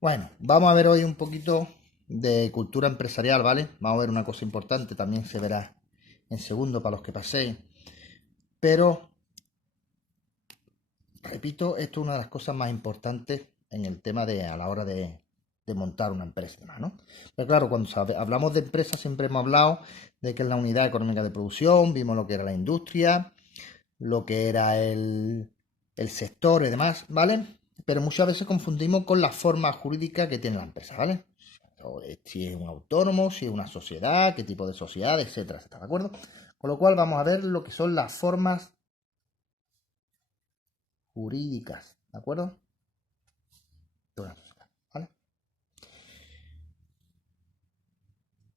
Bueno, vamos a ver hoy un poquito de cultura empresarial, ¿vale? Vamos a ver una cosa importante, también se verá en segundo para los que paséis. Pero, repito, esto es una de las cosas más importantes en el tema de a la hora de montar una empresa, ¿no? Pero claro, cuando hablamos de empresa siempre hemos hablado de que es la unidad económica de producción, vimos lo que era la industria, lo que era el sector y demás, ¿vale? Pero muchas veces confundimos con la forma jurídica que tiene la empresa, ¿vale? Si es un autónomo, si es una sociedad, qué tipo de sociedad, etcétera, etcétera, ¿de acuerdo? Con lo cual vamos a ver lo que son las formas jurídicas, ¿de acuerdo? De una sociedad, ¿vale?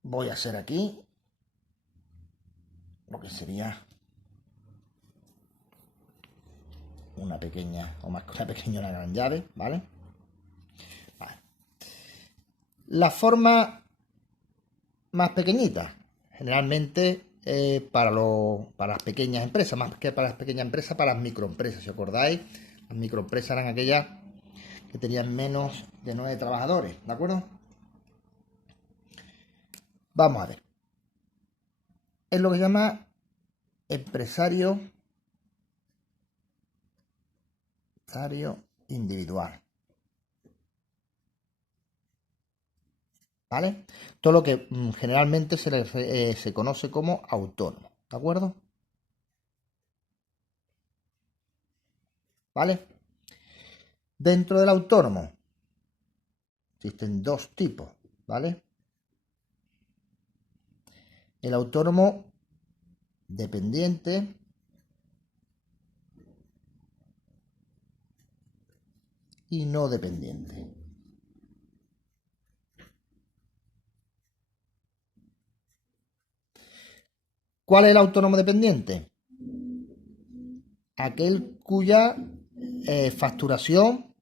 Voy a hacer aquí lo que sería una pequeña, o más que una pequeña, una gran llave, ¿vale? Vale. La forma más pequeñita, generalmente para las pequeñas empresas, más que para las pequeñas empresas, para las microempresas, si os acordáis, las microempresas eran aquellas que tenían menos de 9 trabajadores, ¿de acuerdo? Vamos a ver, es lo que se llama empresario, individual, ¿vale? Todo lo que generalmente se conoce como autónomo, ¿de acuerdo? ¿Vale? Dentro del autónomo existen dos tipos, ¿vale? El autónomo dependiente y no dependiente. ¿Cuál es el autónomo dependiente? Aquel cuya facturación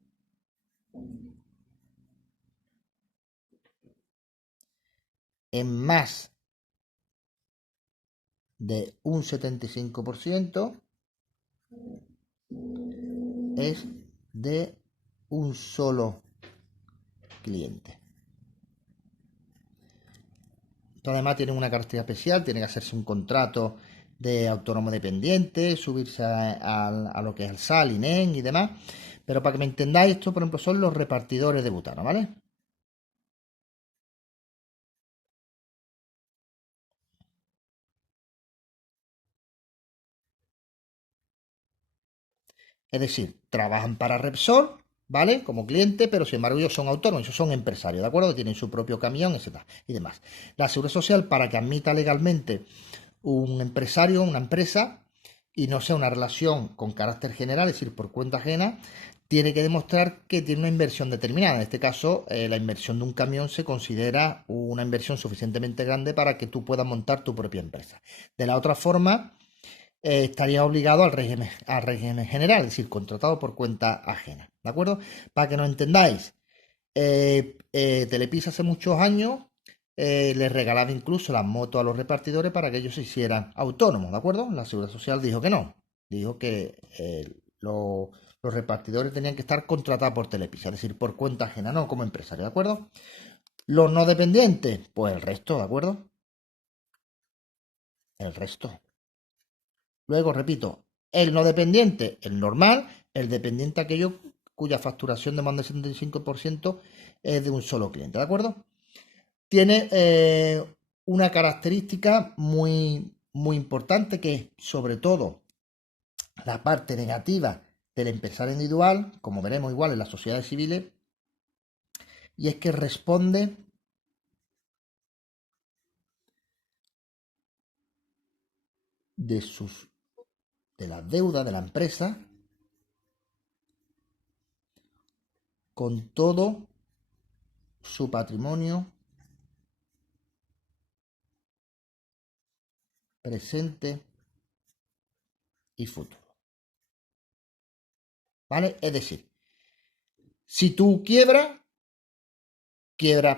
en más de un 75% es de un solo cliente. Esto además tiene una característica especial, tiene que hacerse un contrato de autónomo dependiente, subirse a lo que es el SAL, INEM y demás. Pero para que me entendáis, esto por ejemplo son los repartidores de butano, ¿vale? Es decir, trabajan para Repsol, ¿vale? Como cliente, pero sin embargo ellos son autónomos, ellos son empresarios, ¿de acuerdo? Tienen su propio camión, etcétera, y demás. La Seguridad Social, para que admita legalmente un empresario, una empresa, y no sea una relación con carácter general, es decir, por cuenta ajena, tiene que demostrar que tiene una inversión determinada. En este caso, la inversión de un camión se considera una inversión suficientemente grande para que tú puedas montar tu propia empresa. De la otra forma, estaría obligado al régimen general, es decir, contratado por cuenta ajena. ¿De acuerdo? Para que nos entendáis, Telepisa hace muchos años les regalaba incluso las motos a los repartidores para que ellos se hicieran autónomos, ¿de acuerdo? La Seguridad Social dijo que no, dijo que los repartidores tenían que estar contratados por Telepisa, es decir, por cuenta ajena, no como empresario, ¿de acuerdo? Los no dependientes, pues el resto, ¿de acuerdo? El resto. Luego, repito, el no dependiente, el normal, el dependiente aquello cuya facturación de más del 75% es de un solo cliente, ¿de acuerdo? Tiene una característica muy importante que es, sobre todo, la parte negativa del empresario individual, como veremos igual en las sociedades civiles, y es que responde de sus de las deudas de la empresa con todo su patrimonio presente y futuro. ¿Vale? Es decir, si tú quiebras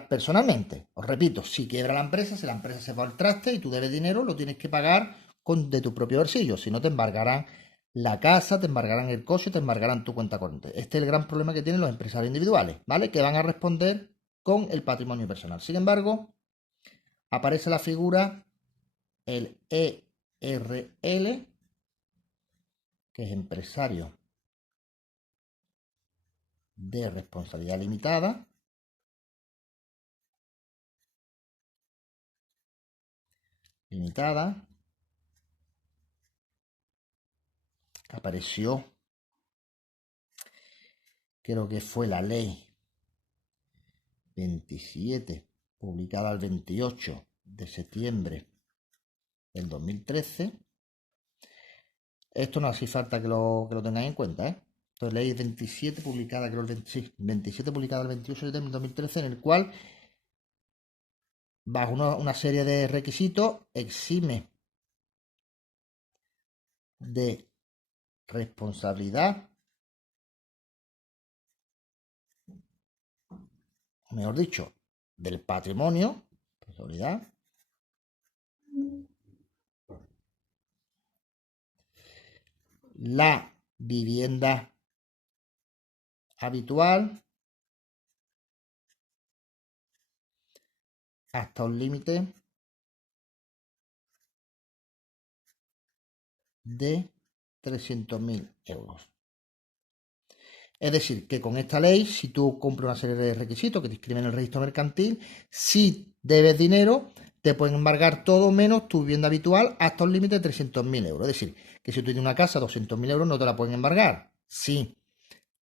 personalmente. Os repito, si quiebra la empresa, si la empresa se va al traste y tú debes dinero, lo tienes que pagar de tu propio bolsillo. Si no, te embargarán la casa, te embargarán el coche, te embargarán tu cuenta corriente. Este es el gran problema que tienen los empresarios individuales, ¿vale? Que van a responder con el patrimonio personal. Sin embargo, aparece la figura, el ERL, que es empresario de responsabilidad limitada. Que apareció, creo que fue la ley 27, publicada el 28 de septiembre del 2013. Esto no hace falta que lo tengáis en cuenta, ¿eh? Entonces, ley 27, publicada, creo, 27, publicada el 28 de septiembre del 2013, en el cual, bajo una serie de requisitos, exime de responsabilidad, mejor dicho, del patrimonio, responsabilidad, la vivienda habitual hasta un límite de 300.000 euros. Es decir, que con esta ley, si tú cumples una serie de requisitos que te inscriben en el registro mercantil, si debes dinero, te pueden embargar todo menos tu vivienda habitual hasta un límite de 300.000 euros. Es decir, que si tú tienes una casa de 200.000 euros, no te la pueden embargar. Si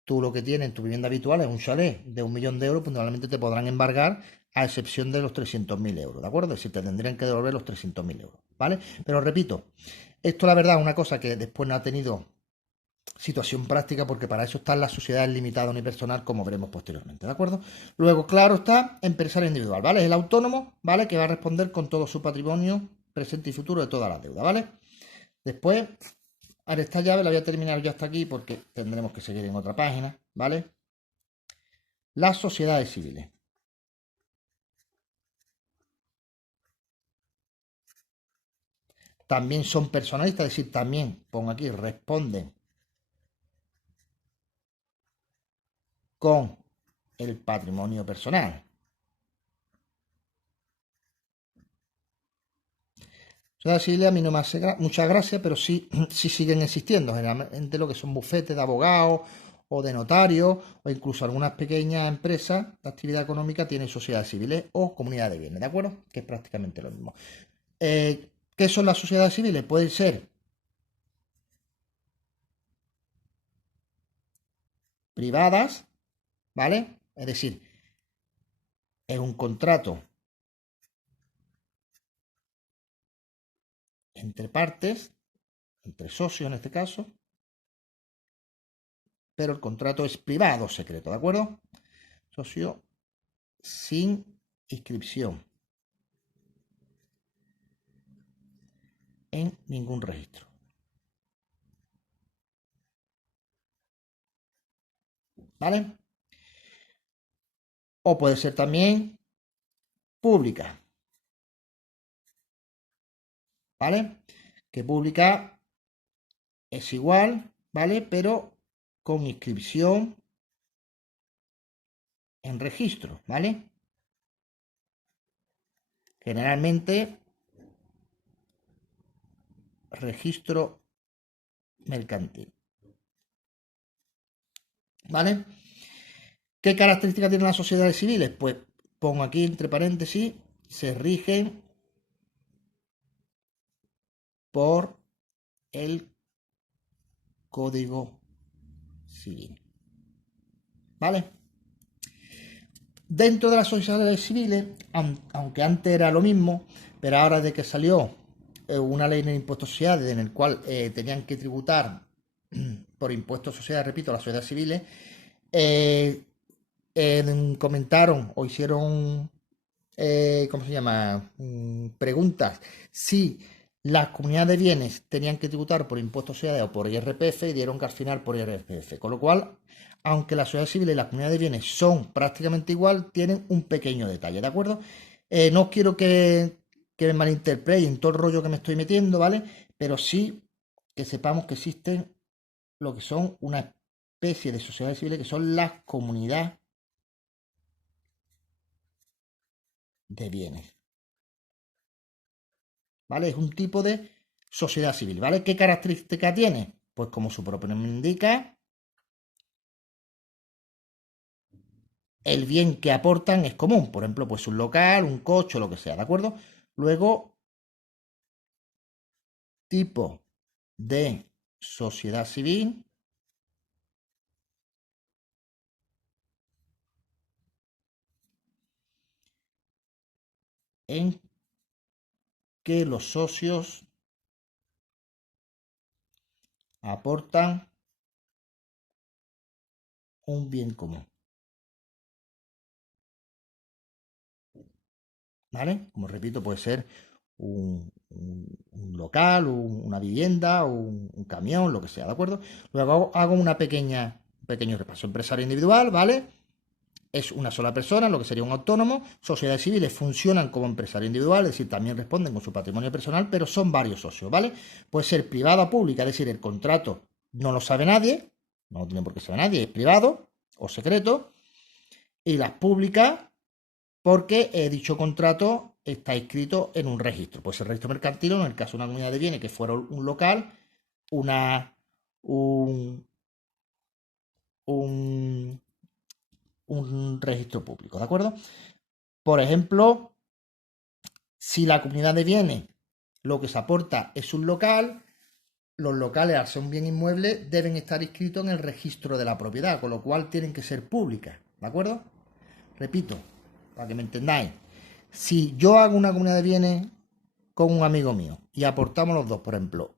tú lo que tienes en tu vivienda habitual es un chalet de 1.000.000 de euros, pues normalmente te podrán embargar a excepción de los 300.000 euros, ¿de acuerdo? Es decir, te tendrían que devolver los 300.000 euros, ¿vale? Pero repito, esto la verdad es una cosa que después no ha tenido situación práctica, porque para eso están las sociedades limitadas unipersonal, como veremos posteriormente, ¿de acuerdo? Luego, claro está, empresario individual, ¿vale? Es el autónomo, ¿vale? Que va a responder con todo su patrimonio presente y futuro de todas las deudas, ¿vale? Después, ahora esta llave la voy a terminar yo hasta aquí porque tendremos que seguir en otra página, ¿vale? Las sociedades civiles. También son personalistas, es decir, también, pongo aquí, responden con el patrimonio personal. Sociedades civiles a mí no me hace mucha gracia, pero sí, sí siguen existiendo, generalmente lo que son bufetes de abogados o de notarios, o incluso algunas pequeñas empresas de actividad económica tienen sociedades civiles o comunidades de bienes, ¿de acuerdo? Que es prácticamente lo mismo. ¿Qué son las sociedades civiles? Pueden ser privadas, ¿vale? Es decir, es un contrato entre partes, entre socios en este caso, pero el contrato es privado secreto, ¿de acuerdo? Socio sin inscripción en ningún registro. ¿Vale? O puede ser también pública. ¿Vale? Que pública es igual, ¿vale? Pero con inscripción en registro, ¿vale? Generalmente registro mercantil. ¿Vale? ¿Qué características tienen las sociedades civiles? Pues pongo aquí entre paréntesis, se rigen por el Código Civil. ¿Vale? Dentro de las sociedades civiles, aunque antes era lo mismo, pero ahora de que salió una ley en el impuesto de sociedades en el cual tenían que tributar por impuestos de sociedades, repito, las sociedades civiles, comentaron o hicieron, ¿cómo se llama? Preguntas si las comunidades de bienes tenían que tributar por impuestos de sociedades o por IRPF, y dieron que al final por IRPF. Con lo cual, aunque la sociedad civil y las comunidades de bienes son prácticamente igual, tienen un pequeño detalle, ¿de acuerdo? No quiero que me malinterpreten todo el rollo que me estoy metiendo, ¿vale? Pero sí que sepamos que existen lo que son una especie de sociedades civiles que son las comunidades de bienes. ¿Vale? Es un tipo de sociedad civil, ¿vale? ¿Qué característica tiene? Pues como su propio nombre indica, el bien que aportan es común. Por ejemplo, pues un local, un coche, lo que sea, ¿de acuerdo? Luego, tipo de sociedad civil en que los socios aportan un bien común. ¿Vale? Como repito, puede ser un local, una vivienda, un camión, lo que sea, ¿de acuerdo? Luego hago un pequeño repaso. Empresario individual, ¿vale? Es una sola persona, lo que sería un autónomo. Sociedades civiles funcionan como empresario individual, es decir, también responden con su patrimonio personal, pero son varios socios, ¿vale? Puede ser privada o pública, es decir, el contrato no lo sabe nadie, no lo tiene por qué saber nadie, es privado o secreto. Y las públicas, porque dicho contrato está inscrito en un registro. Pues el registro mercantil, o en el caso de una comunidad de bienes que fuera un local, una, un, un, un registro público, ¿de acuerdo? Por ejemplo, si la comunidad de bienes lo que se aporta es un local, los locales, al ser un bien inmueble, deben estar inscritos en el registro de la propiedad, con lo cual tienen que ser públicas, ¿de acuerdo? Repito, para que me entendáis. Si yo hago una comunidad de bienes con un amigo mío y aportamos los dos, por ejemplo,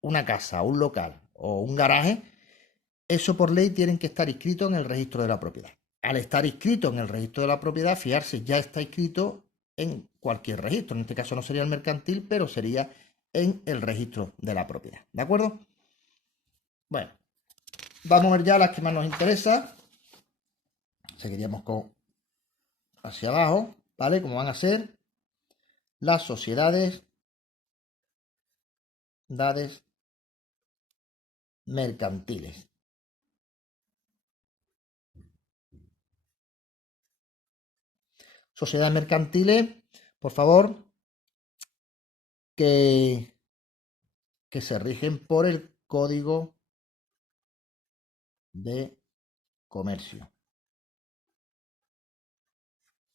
una casa, un local o un garaje, eso por ley tienen que estar inscritos en el registro de la propiedad. Al estar inscrito en el registro de la propiedad, fijarse, ya está inscrito en cualquier registro. En este caso no sería el mercantil, pero sería en el registro de la propiedad. ¿De acuerdo? Bueno, vamos a ver ya las que más nos interesa. Seguiríamos con hacia abajo, ¿vale? Como van a ser las sociedades mercantiles. Sociedades mercantiles, por favor, que se rigen por el Código de Comercio.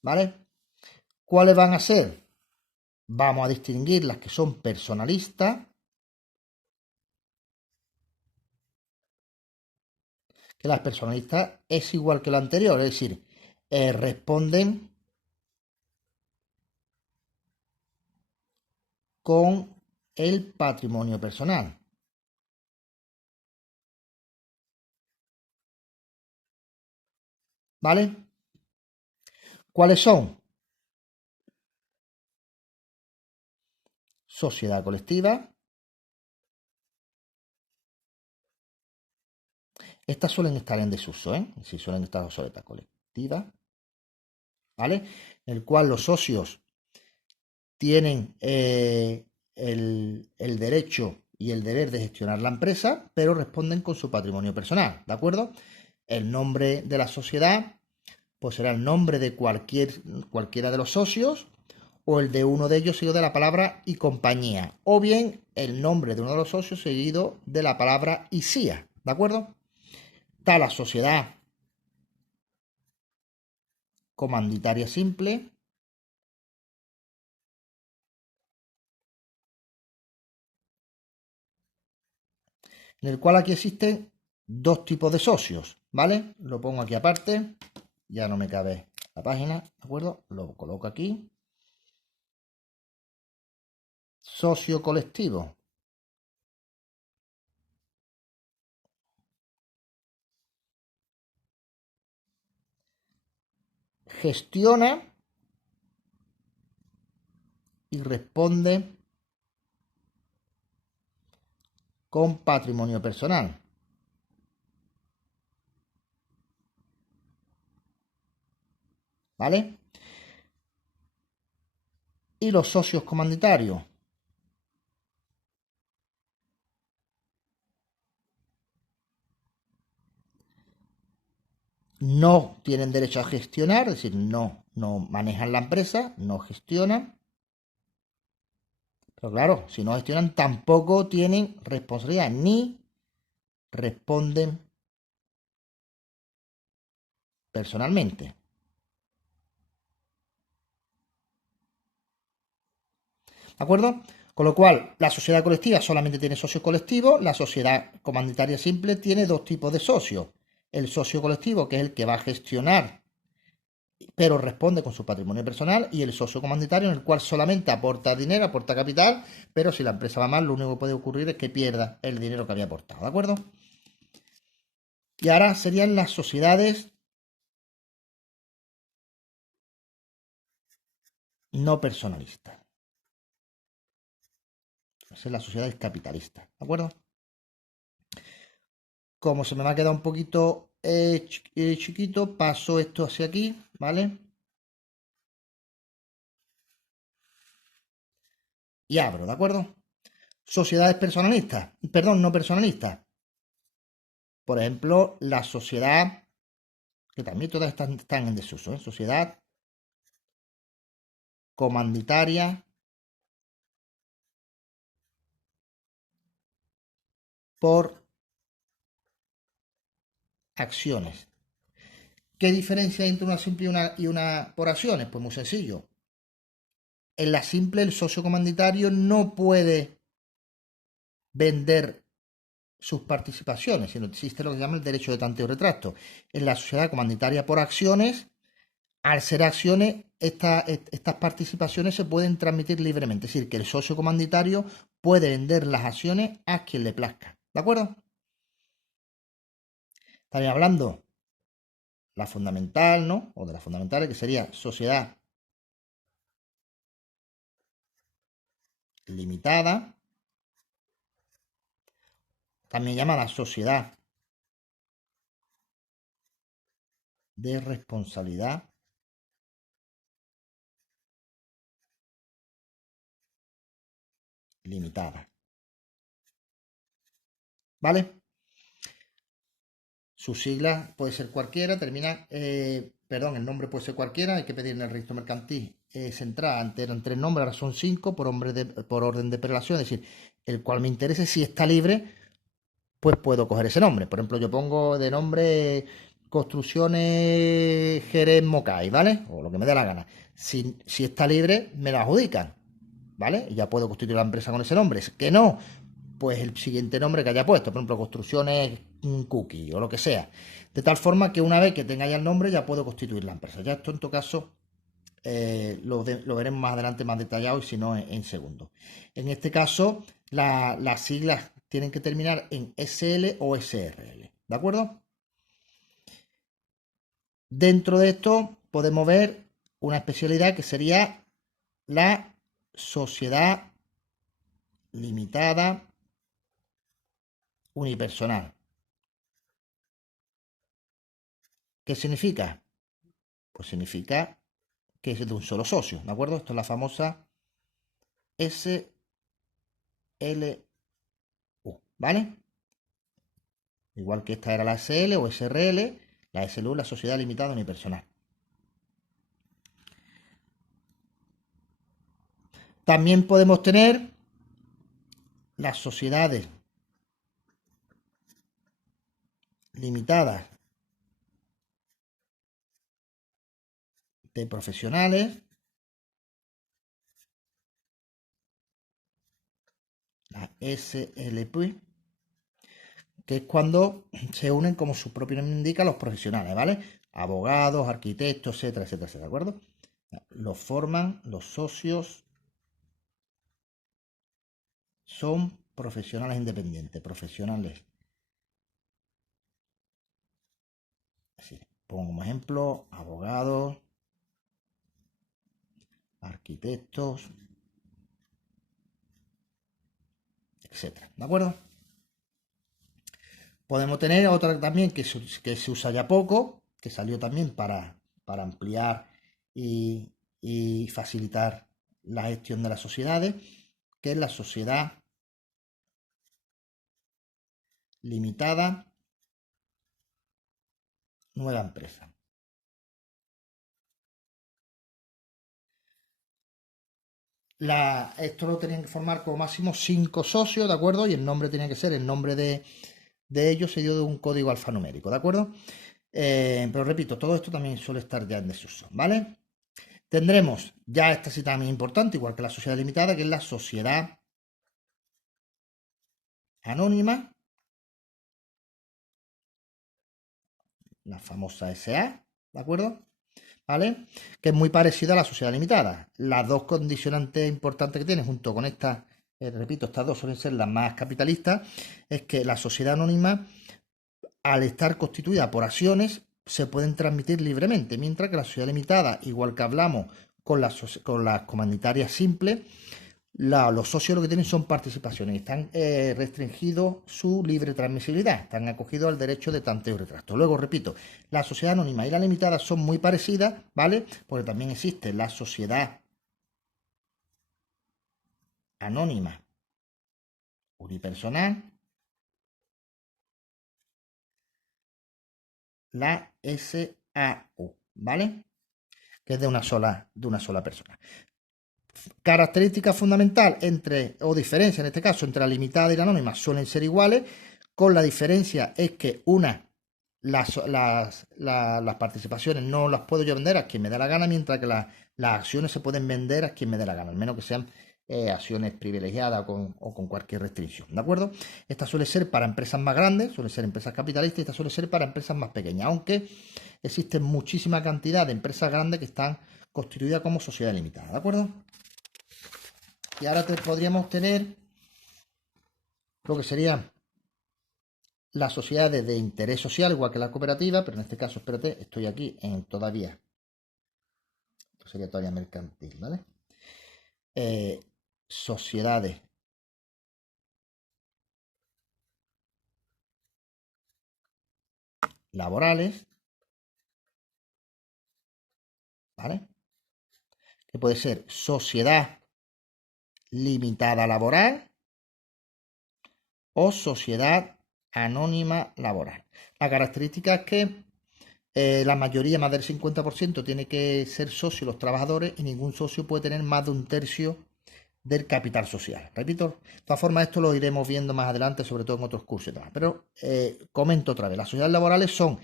¿Vale? ¿Cuáles van a ser? Vamos a distinguir las que son personalistas, que las personalistas es igual que lo anterior, es decir, responden con el patrimonio personal. ¿Vale? ¿Cuáles son? Sociedad colectiva. Estas suelen estar en desuso, ¿eh? Sí, suelen estar obsoletas. Colectiva, ¿vale? En el cual los socios tienen el derecho y el deber de gestionar la empresa, pero responden con su patrimonio personal, ¿de acuerdo? El nombre de la sociedad, pues será el nombre de cualquiera de los socios, o el de uno de ellos seguido de la palabra y compañía, o bien el nombre de uno de los socios seguido de la palabra y SIA, ¿de acuerdo? Está la sociedad comanditaria simple, en el cual aquí existen dos tipos de socios, ¿vale? Lo pongo aquí aparte, ya no me cabe la página, ¿de acuerdo? Lo coloco aquí. Socio colectivo. Gestiona y responde con patrimonio personal. ¿Vale? Y los socios comandatarios. no tienen derecho a gestionar, es decir, no manejan la empresa, no gestionan. Pero claro, si no gestionan, tampoco tienen responsabilidad, ni responden personalmente. ¿De acuerdo? Con lo cual, la sociedad colectiva solamente tiene socios colectivos, la sociedad comanditaria simple tiene dos tipos de socios. El socio colectivo, que es el que va a gestionar, pero responde con su patrimonio personal, y el socio comanditario, en el cual solamente aporta dinero, aporta capital, pero si la empresa va mal, lo único que puede ocurrir es que pierda el dinero que había aportado. ¿De acuerdo? Y ahora serían las sociedades no personalistas. Esa es la sociedad capitalista. ¿De acuerdo? Como se me va a quedar un poquito chiquito, paso esto hacia aquí, ¿vale? Y abro, ¿de acuerdo? Sociedades personalistas, perdón, no personalistas. Por ejemplo, la sociedad, que también todas están en desuso, ¿eh? Sociedad comanditaria por acciones. ¿Qué diferencia hay entre una simple y una por acciones? Pues muy sencillo. En la simple, el socio comanditario no puede vender sus participaciones, sino existe lo que se llama el derecho de tanteo y retracto. En la sociedad comanditaria por acciones, al ser acciones, estas participaciones se pueden transmitir libremente. Es decir, que el socio comanditario puede vender las acciones a quien le plazca. ¿De acuerdo? Estaría hablando la fundamental, ¿no? O de las fundamentales, que sería sociedad limitada, también llamada sociedad de responsabilidad limitada. ¿Vale? Sus siglas puede ser cualquiera, perdón, el nombre puede ser cualquiera, hay que pedir en el registro mercantil central, antes eran 3 nombres, ahora son 5 por orden de prelación, es decir, el cual me interese, si está libre, pues puedo coger ese nombre. Por ejemplo, yo pongo de nombre Construcciones Jerez Mocay, ¿vale? O lo que me dé la gana. Si está libre, me lo adjudican, ¿vale? Y ya puedo constituir la empresa con ese nombre. Que no, pues el siguiente nombre que haya puesto, por ejemplo, Construcciones Cookie o lo que sea. De tal forma que una vez que tenga ya el nombre, ya puedo constituir la empresa. Ya esto en todo caso lo veremos más adelante más detallado y si no en segundo. En este caso, las siglas tienen que terminar en SL o SRL. ¿De acuerdo? Dentro de esto podemos ver una especialidad que sería la sociedad limitada unipersonal. ¿Qué significa? Pues significa que es de un solo socio, ¿de acuerdo? Esto es la famosa SLU, ¿vale? Igual que esta era la SL o SRL, la SLU, la sociedad limitada unipersonal. También podemos tener las sociedades limitadas de profesionales, la SLP, que es cuando se unen, como su propio nombre indica, los profesionales, ¿vale? Abogados, arquitectos, etcétera, etcétera, ¿de acuerdo? Los forman los socios, son profesionales independientes, profesionales. Así, pongo como ejemplo, abogados, arquitectos, etcétera, ¿de acuerdo? Podemos tener otra también que se usa ya poco, que salió también para ampliar y facilitar la gestión de las sociedades, que es la sociedad limitada nueva empresa. Esto lo tenían que formar como máximo 5 socios, ¿de acuerdo? Y el nombre tenía que ser el nombre de ellos seguido de un código alfanumérico, ¿de acuerdo? Pero repito, todo esto también suele estar ya en desuso, ¿vale? Tendremos ya esta sí también importante, igual que la sociedad limitada, que es la sociedad anónima, la famosa SA, ¿de acuerdo? ¿Vale? Que es muy parecida a la sociedad limitada. Las dos condicionantes importantes que tiene, junto con estas, repito, estas dos suelen ser las más capitalistas, es que la sociedad anónima, al estar constituida por acciones, se pueden transmitir libremente, mientras que la sociedad limitada, igual que hablamos con las comunitarias simples, los socios lo que tienen son participaciones, están restringidos su libre transmisibilidad, están acogidos al derecho de tanteo y retracto. Luego, repito, la sociedad anónima y la limitada son muy parecidas, ¿vale? Porque también existe la sociedad anónima unipersonal, la SAU, ¿vale? Que es de una sola persona. Característica fundamental o diferencia en este caso entre la limitada y la anónima suelen ser iguales, con la diferencia es que las participaciones no las puedo yo vender a quien me dé la gana, mientras que las acciones se pueden vender a quien me dé la gana, al menos que sean acciones privilegiadas o con cualquier restricción, ¿de acuerdo? Esta suele ser para empresas más grandes, suele ser empresas capitalistas, y esta suele ser para empresas más pequeñas, aunque existe muchísima cantidad de empresas grandes que están constituidas como sociedad limitada, ¿de acuerdo? Y ahora podríamos tener lo que serían las sociedades de interés social, igual que la cooperativa, pero en este caso, espérate, estoy aquí en todavía. Esto sería todavía mercantil, ¿vale? Sociedades laborales, ¿vale? Que puede ser sociedad limitada laboral o sociedad anónima laboral. La característica es que la mayoría, más del 50%, tiene que ser socio los trabajadores y ningún socio puede tener más de un tercio del capital social. Repito, de todas formas, esto lo iremos viendo más adelante, sobre todo en otros cursos y demás. Pero comento otra vez, las sociedades laborales son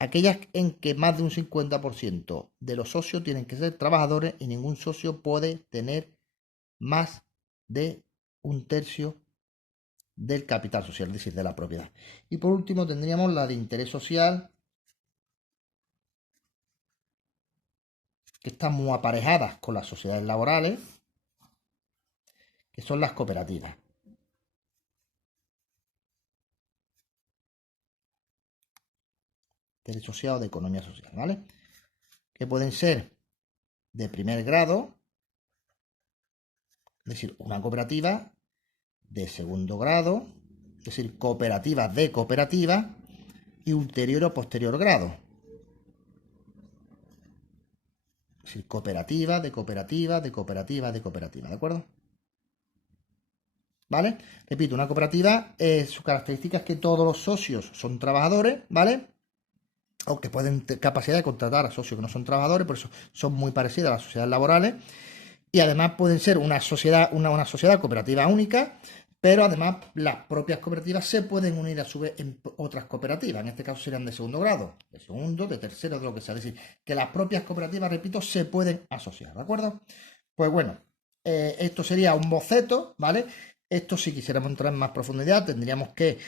aquellas en que más de un 50% de los socios tienen que ser trabajadores y ningún socio puede tener más de un tercio del capital social, es decir, de la propiedad. Y por último tendríamos la de interés social, que están muy aparejadas con las sociedades laborales, que son las cooperativas. Derecho social o de economía social, ¿vale? Que pueden ser de primer grado, es decir, una cooperativa de segundo grado, es decir, cooperativas de cooperativa y ulterior o posterior grado. Es decir, cooperativa, de cooperativa, de cooperativa, de cooperativa, ¿de acuerdo? ¿Vale? Repito, una cooperativa, su característica es que todos los socios son trabajadores, ¿vale? O que pueden tener capacidad de contratar a socios que no son trabajadores, por eso son muy parecidas a las sociedades laborales. Y además pueden ser una sociedad cooperativa única, pero además las propias cooperativas se pueden unir a su vez en otras cooperativas. En este caso serían de segundo grado, de segundo, de tercero, de lo que sea. Es decir, que las propias cooperativas, repito, se pueden asociar, ¿de acuerdo? Pues bueno, esto sería un boceto, ¿vale? Esto, si quisiéramos entrar en más profundidad, tendríamos que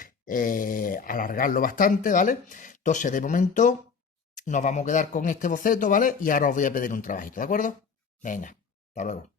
alargarlo bastante, ¿vale? Entonces, de momento, nos vamos a quedar con este boceto, ¿vale? Y ahora os voy a pedir un trabajito, ¿de acuerdo? Venga, hasta luego.